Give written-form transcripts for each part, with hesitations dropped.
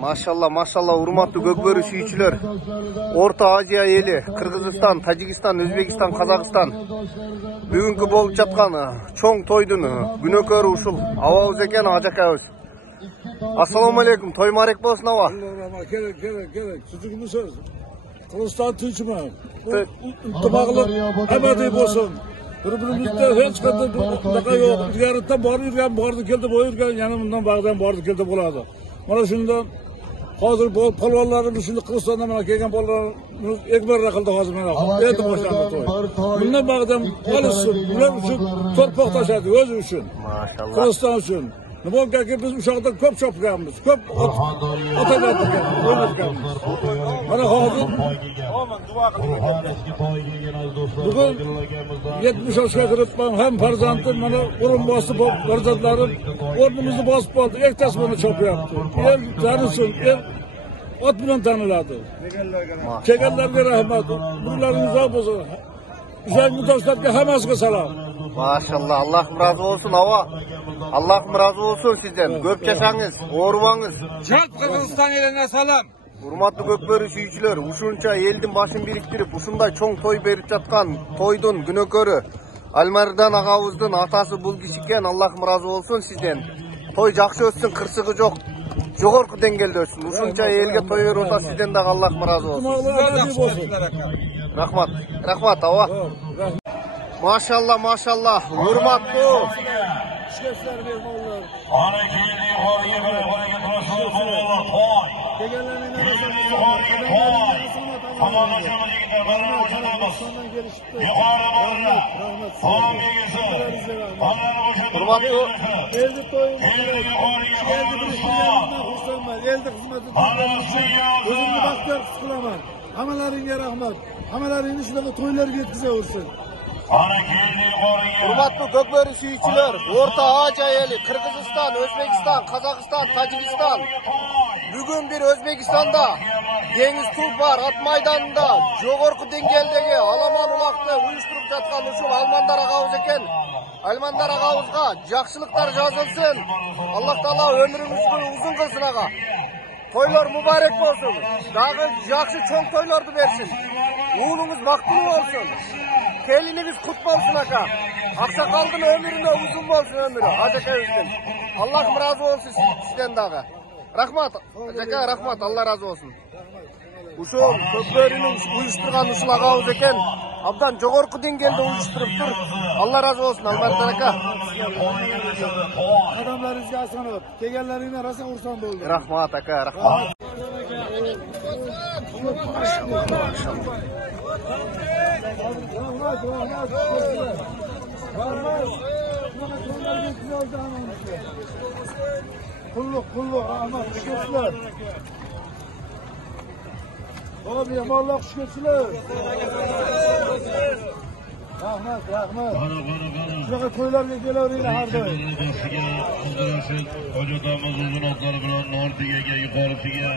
Maşallah maşallah urmatlı gökbörü sүйүүчүлөр. Orta Aziya eli, Kırgızistan, Tacikistan, Özbekistan, Kazakistan. Бүгүнкү болуп жаткан чоң тойдун күнөкөрү ушул абабыз экен ажакабыз. Ассаламу алейкум, той марек болсун аба. Gerek. Çocukluğunu söz. Kılıçtan tüçme. Üntemağlık ebedi bolsun. Birbirimizde hiç kadar daka yok. Ziyaretten bardı keldi boyurken yanımdan bağdan bardı keldi buladı. Mana şundan hazır bol palvallarımız şimdi Kılıçdan'dan mana kelgen palvallarımız ekber rakıldı hazır mana. Endi başlandı toy. Bundan bağdan alışsın. Bunlar üçün torpaq taşadı özü üçün. Maşallah. Kılıçdan üçün. Ne bu ki biz uşaqda köp çapıqamız, köp atalardık, oynadık. Mana hazır. Bugün 70 yaşa kirip ben hem farzandım, mana urun basıp farzandlarım ordumuzu basıp aldı, ektas bana çapı yaptı. El tanısın, el at bilen tanıladı. Kegellerge rahmet, buralarımıza bozuldu. Güzel muhtaçlarga hammasiga salam. Maşallah, Allah'ım razı olsun hava. Allah'ım razı olsun sizden. Köp yaşаңыз, oğurbaңыз. Çat Kırgızistan eline salam. Urmatlı gökbörü sүйүүчүлөр, ушунча элдин башын бириктирип, ушундай чоң той берип жаткан тойдун күнөкөрү Almardan агабыздын атасы бул киши экен. Allah'ım razı olsun sizden. Той жакшы өссүн, кырсыгы жок. Жогорку деңгээлде өссүн. Ушунча элге той берип атат сизден дагы Allah'ım razı olsun. Rahmat. Rahmat hava. Maşallah maşallah. Urmatlı. İşkeçler verme onlar. Urmatlı. Elde toyumuz, elde bilişimlerinden hoşlanmaz, elde hizmeti özümü baktör kılaman. Hamalarına rahmet, hamalarını şurada toylar getkize olsun. Urmatlı gökbörü sүйүүчүлөр, Orta Aziya eli, Kırgızistan, Özbekistan, Kazakistan, Tacikistan. Bugün bir Özbekistan'da Deniz Tulpar at maydanında jogorku dеңгээлдеги alamан ulakты uyuşturup жаткан ушул Almandar agabız eken. Almandar agabızga jakşılıklar жазылсын. Allah Taala ömrüңүздү uzun kılsın aga. Toylar mübarek olsun. Dagı jakşı çoğ toylardı versin. Uğlunuz baktulu olsun. Kelininiz kutlu olsun aka. Aksakaldın ömründe uzun olsun ömrü. Acakabızın. Allah'ım razı olsun sizden dağı. Rahmat. Acaka rahmat. Allah razı olsun. Uşul kökbörünün uyuşturgan uşul agabız eken. Abdan jogorku dеңгээлде uyuşturup dur. Allah razı olsun Almardan aka. Adamlarınızga asanıp, kelgenlerine rasa ursan boldu. Rahmat aka, rahmat. Kulluk, rahmat, şükürler. Abi, Allah şükürler. Rahmat. Şurada toylarga kelaveraylar har doim. Hocadamız uzun otları bilan Nortigaga, yuqorisiga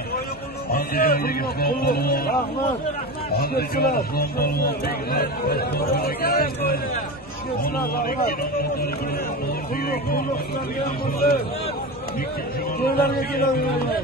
Andijonlik Islom polvon. Rahmat. Andijon Islom polvon Bekzod Toylarga kelaveraylar.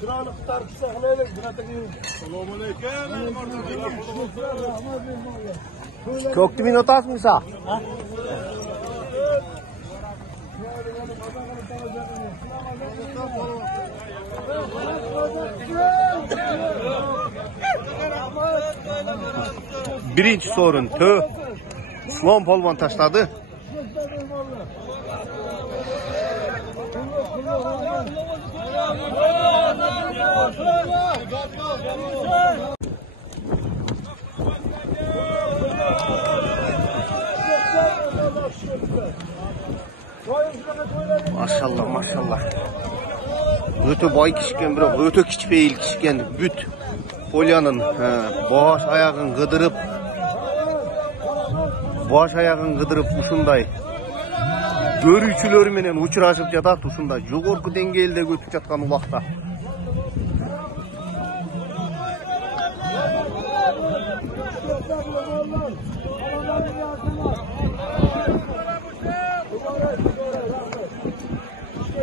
Çıralık tartışsa halayla bırakayım. Selamun aleyküm. Köktü min otasmıysa? Birinci sorun tö. Islom polvon taşladı. Maşallah maşallah. Öte bay kişiken bırak, öte kiçpeyil kişiken büt Polyanın baş ayağın gıdırıp baş ayağın gıdırıp uşunday görүүчүлөр менен учурашып жатат ушундай жогорку деңгээлде өтүп жаткан убакта.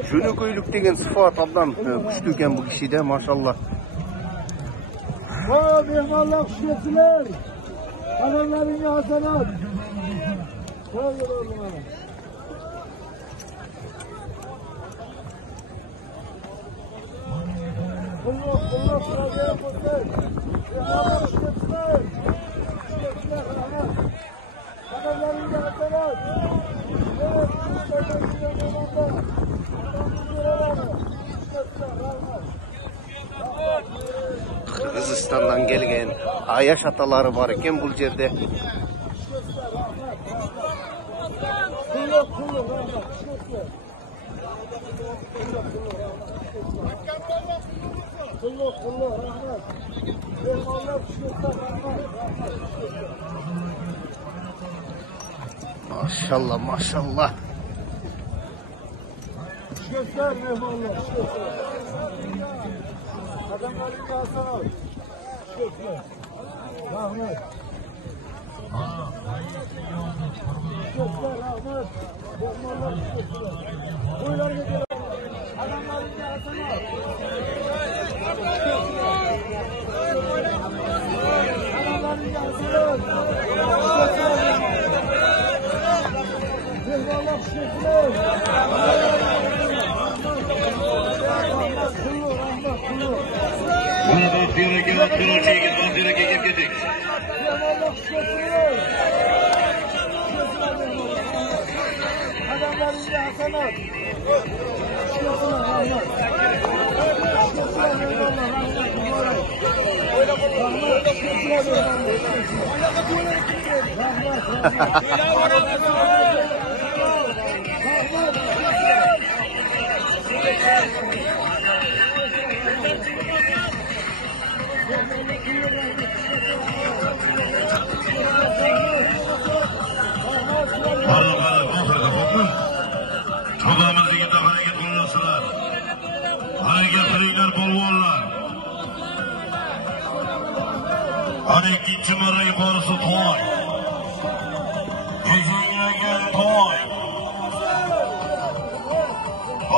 Жөнөкөйлүк деген сыфат абдан күчтүү экен бул кишиде, машалла. Mehmanlar kuşlettiler. Adamların hasenat. Kulluk sıraya koydular. Mehmanlar kuşlettiler. Kuşlettiler rahmet. Adamların hasenat. Evet, kuşlettiler mehmanlar. Kırgızistan'dan gelgen Ayaş ataları var eken bu yerde. Maşallah maşallah. Göster mehmanlar. Adamların kalsana. Göster. Rahmet. Göster rahmet. Mehmanlar göster. Buyurlar gidiyor. Adamların kalsana. Adamların kalsana. Mehmanlar göster. Bana baktıra gelip geldik. Çobamızı gidip hareket kılmasılar. Hareketliler bolvorlar. Hani ikinci mara yukarısı toy. Yüzüne gel toy.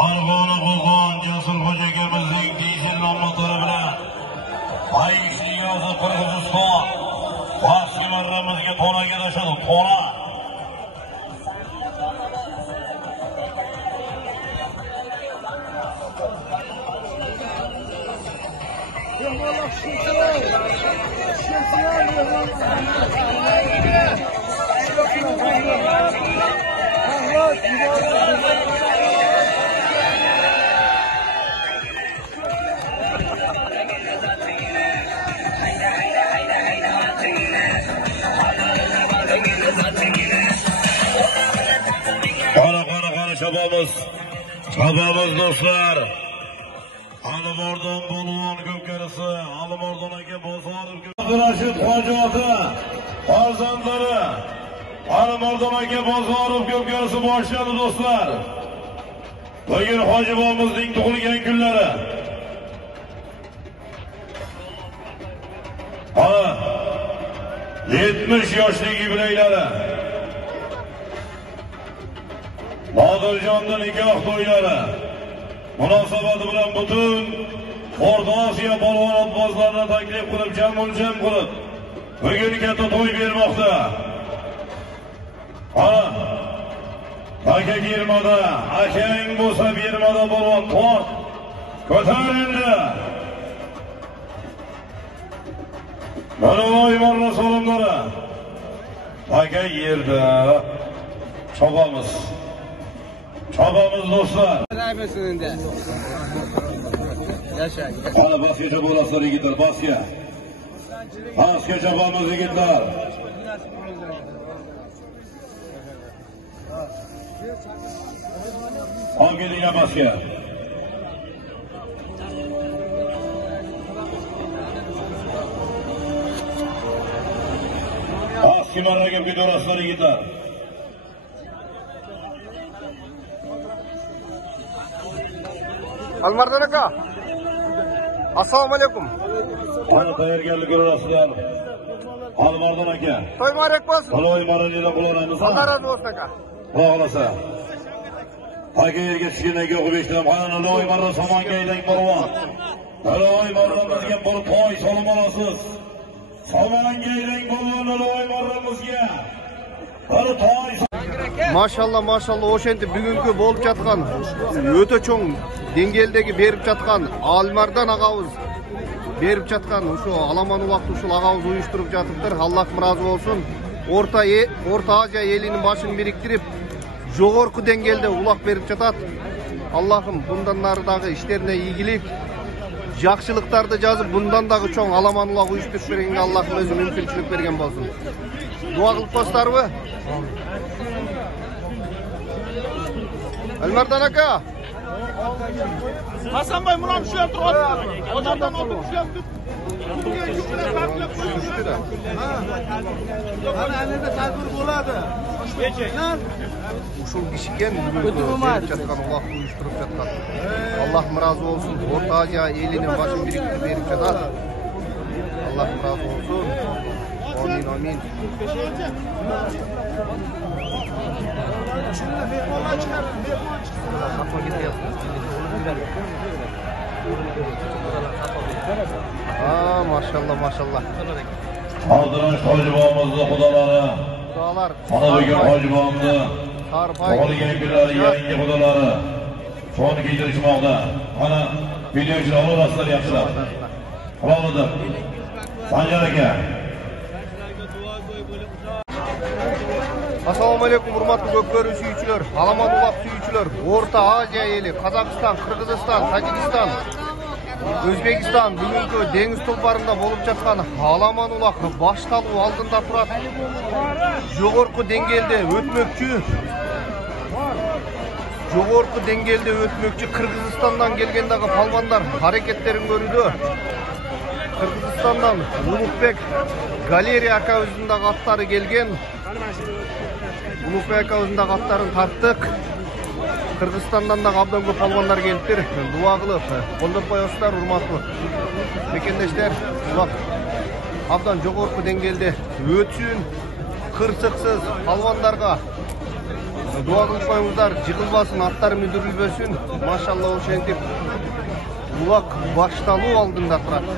Argonu bulgan Cesur Hoca Gemiz'in dizel lambaları bilen Ayşe yazı Kırgızistan Vasli marramızga to'la gelişadi, to'la. Qara çabamız dostlar. Alimardon Bolvon Ko'pkarisi, Alimardon aka Bozorov Abdurashid Hoji ota farzandlari, Alimardon aka Bozorov Ko'pkarisi boshladi do'stlar. Bugun Hoji bobomizning tug'ilgan kunlari. 70 yoshlik yubileylari. Nodirjonda nikoh to'ylari. Munosabati bilan butun O'rta Osiyo polvon otbozlarini taklif qilib, jam qilib, bugun katta to'y bermoqda. Ana, aka girmada, akang bo'lsa bermada polvon tort. Ko'tarildi. Mana oymonli salomlari. Aka yerda chobamiz do'stlar. Hali basgacha bo'lasizlar yigitlar, basga. Basga chopamiz yigitlar. Olib kelinglar basga. Bas Kimarlarga bidoraslar yigitlar. Almardan aka. Assalomu alaykum. Mana tayyorgarlik ko'rasizlar. Almardan aka. To'y muborak bo'lsin. To'y muborak bo'lamiz. Allah razı olsun aka. Xohlasa. Aka yerga tushgandan keyin o'qib eshitaman. Mana loy marra somonga aylang polvon. Loy marramizga bir to'y solib olasiz. Somonga aylang polvon loy marramizga. Bir to'y Maşallah maşallah o'shenti bugungi bo'lib жатқан o'ta cho'ng dengeldagi berib жатқан Almardan agavuz berib жатқан o'sha Alamon uloqni ushul agavuz uyushtirib жатыптыр. Allohim rozi bo'lsin. Orta Aziya elining boshini biriktirib, жоғарғы dengelde uloq berib жатат. Allohim bundan nariдағы ishlerine iyilik, жақшылықтарды жазып, bundan дағы cho'ng Alamon uloq uyushtirib bergenge Allohim o'zi mumkinchilik bergen bo'lsin. Duo qilib qo'shtarmi? Almardan aka. Hasanbay Muram şu yaptı. Ocaktan oldu şu yaptı. Ana elinde tadbir buladı. Uşul kişiken berip жатқан uloq uyushtirib жатқан. Allohim rozi bo'lsin. Orta Aziya elining boshini biriktirib berib жатат. Allohim rozi bo'lsin. Amin amin. Maşallah maşallah. Aldırmış Hacı babamızın kudaları. Kudalar. Ana bugün Hacı babamızı. Oğlu gençleri yeringe kudaları. Çoğunu giydirişmekte. Ana video için olur aslar yaptılar. Kulağıdır. Sancar aka. Assalomu alaykum hurmatli ko'pkari suyuvchilar, Alamon uloq suyuvchilar, O'rta Aziya eli, Qozog'iston, Qirg'iziston, Tojikiston, O'zbekiston bugungi dengiz tulparında bo'lib жатқан Alamon uloq boshtaluu oldinda turadi. Жоғарғы dengelde o'tmoqchi Qirg'izistondan kelgendagi palvonlar hareketlerin görüldü. Qirg'izistondan Ulug'bek Galeriya aka o'zindagi atlari kelgan. Ulug'bek aka o'zindagi atlarini tartdik. Qirg'izistondan da abdan ko'p palvonlar kelibdir. Duo qilib, qo'llab qo'yasizlar, hurmatli mekendoshlar. Uloq abdan жоғарғы dengelde o'tsin, qirsiqsiz palvonlarga duo qilib qo'yingizlar, jiqilbasin, atlari müdürülbesin. Maşallah o'shentip uloq boshtaluu oldinda turadi.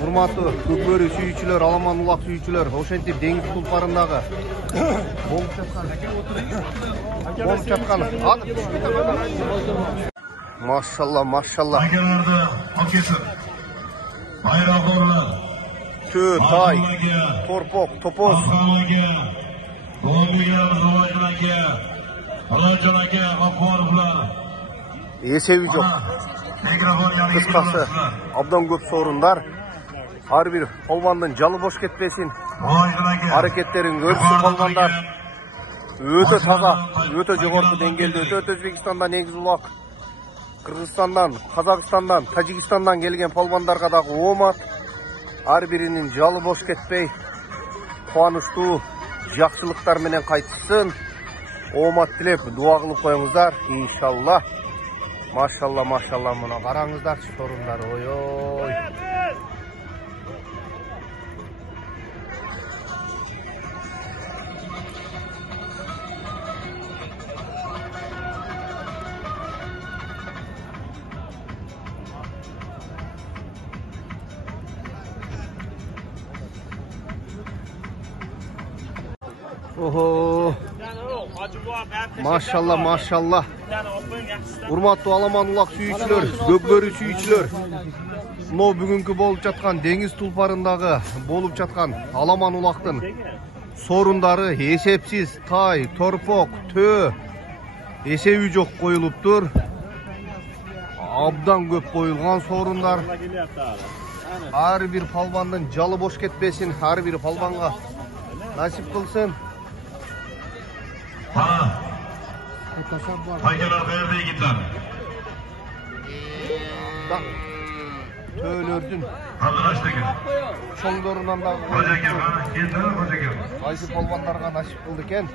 Hurmatli ko'pkari suyuvchilar, Alamon uloq suyuvchilar, o'shentip dengiz tulparınдағы bo'lib жатқан Maşallah maşallah. Akalarni olib kelsin. Bayroqlar. Tö, tay, torpoq, topoz. Esevi жоқ. Kıskası, abdan көп sorunlar. Har bir polvondan jalı boş ketmesin. Hareketlerin görsün polvonlar. Öte taza, öte жоғарғы dengelde, öte Özbekistan'dan негіз uloq. Kırgızistan'dan, Qozog'istondan, Tojikistondan kelgen polvonlarga dagı omad. Har birinin jalı boş ketpey, quvonычтуу, жақсылықтар менен қайтышсын. Omad tilep, duo qilib qo'yingizlar, inşallah. Maşallah maşallah, buna qarаңыздар sorunlar, oy oy. Oho. Maşallah maşallah. Hurmatlı Alamon uloq suyuvchilar, ko'pkari suyuvchilar. Mынау бүгүнкү болуп жаткан деңиз тулпарындагы болуп жаткан Alamon uloqтун сорундары эсепсиз, тай, торпок, төө эсеби жок коюлуптур. Абдан көп коюлган сорундар. Ар бир палвандын жалы бош кетпесин, ар бир палванга насип кылсын. Hayırlar vermeye gittiler. töölördün. Abdurashid'deki. Çoңдорунан da Hoca kim? Kim? Hoca kim? qaysi polvonlarga nasip kıldı eken.